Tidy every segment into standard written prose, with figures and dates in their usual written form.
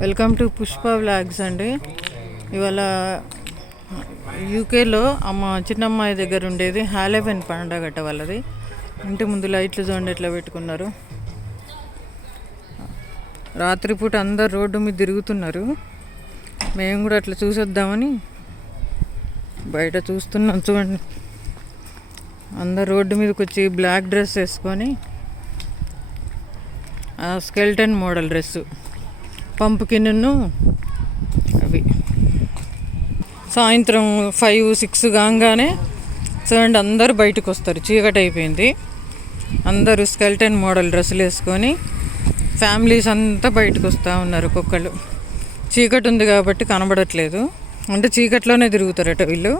Welcome to Pushpa vlogs అండి. ఇవాళ యూకేలో చిన్నమ్మాయి దగ్గర ఉండేది హాలోవీన్ పండగట వాళ్ళది. ఇంటి ముందు లైట్లు చూడండి ఎట్లా పెట్టుకున్నారు. రాత్రిపూట అందరు రోడ్డు మీద తిరుగుతున్నారు. మేము కూడా అట్లా చూసొద్దామని బయట చూస్తున్నాం. చూడండి, అందరు రోడ్డు మీదకి వచ్చి బ్లాక్ డ్రెస్ వేసుకొని, స్కెల్టన్ మోడల్ డ్రెస్సు, పంపుకిన్ను అవి. సాయంత్రం 5-6 కాగానే చూడండి అందరూ బయటకు వస్తారు. చీకటి అయిపోయింది. అందరూ స్కెల్టన్ మోడల్ డ్రెస్సులు వేసుకొని ఫ్యామిలీస్ అంతా బయటకు వస్తూ ఉన్నారు. ఒక్కొక్కళ్ళు చీకటి ఉంది కాబట్టి కనబడట్లేదు, అంటే చీకట్లోనే తిరుగుతారట వీళ్ళు.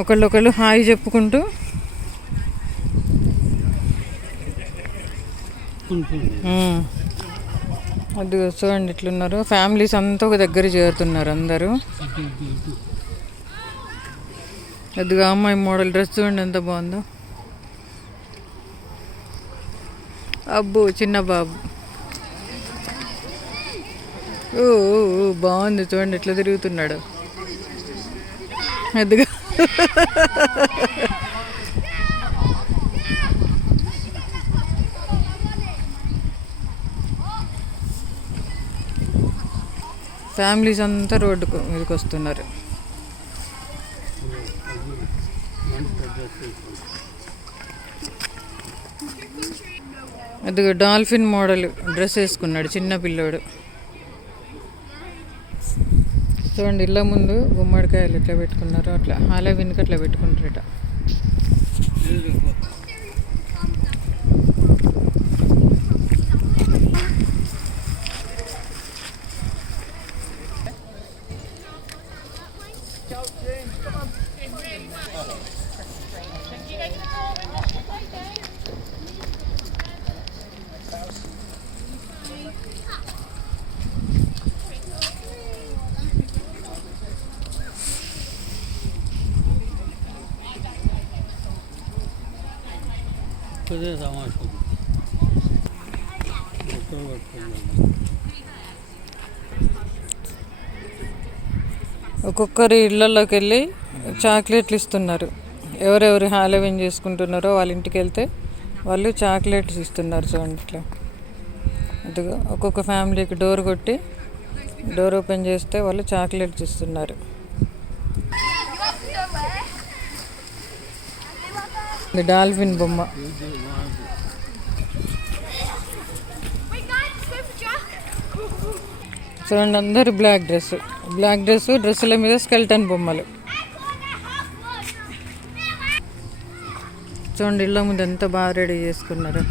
ఒకళ్ళు హాయ్ చెప్పుకుంటూ అది చూడండి ఎట్లున్నారు. ఫ్యామిలీస్ అంతా ఒక దగ్గర చేరుతున్నారు అందరూ. అదిగా అమ్మాయి మోడల్ డ్రెస్ చూడండి ఎంత బాగుందో. అబ్బో చిన్న బాబు, ఓ బాగుంది చూడండి ఎట్లా తిరుగుతున్నాడు. అదిగా ఫ్యామిలీస్ అంతా రోడ్డుకు మీదకి వస్తున్నారు. అదిగో డాల్ఫిన్ మోడల్ డ్రెస్ వేసుకున్నాడు చిన్న పిల్లోడు. చూడండి ఇళ్ళ ముందు గుమ్మడికాయలు ఎట్లా పెట్టుకున్నారు. అట్లా హాలోవీన్కి అట్లా పెట్టుకుంటారట. ఒక్కొక్కరి ఇళ్ళల్లోకి వెళ్ళి చాక్లెట్లు ఇస్తున్నారు. ఎవరెవరు హాలోవీన్ చేసుకుంటున్నారో వాళ్ళ ఇంటికి వెళ్తే వాళ్ళు చాక్లెట్స్ ఇస్తున్నారు. చూడండి ఇట్లా. అదిగో ఒక్కొక్క ఫ్యామిలీకి డోర్ కొట్టి డోర్ ఓపెన్ చేస్తే వాళ్ళు చాక్లెట్స్ ఇస్తున్నారు. డాల్ఫిన్ బొమ్మ. చూడండి అందరు బ్లాక్ డ్రెస్సుల మీద స్కెల్టన్ బొమ్మలు. చూడండి ఇళ్ళ ముందు ఎంత బాగా రెడీ చేసుకున్నారు.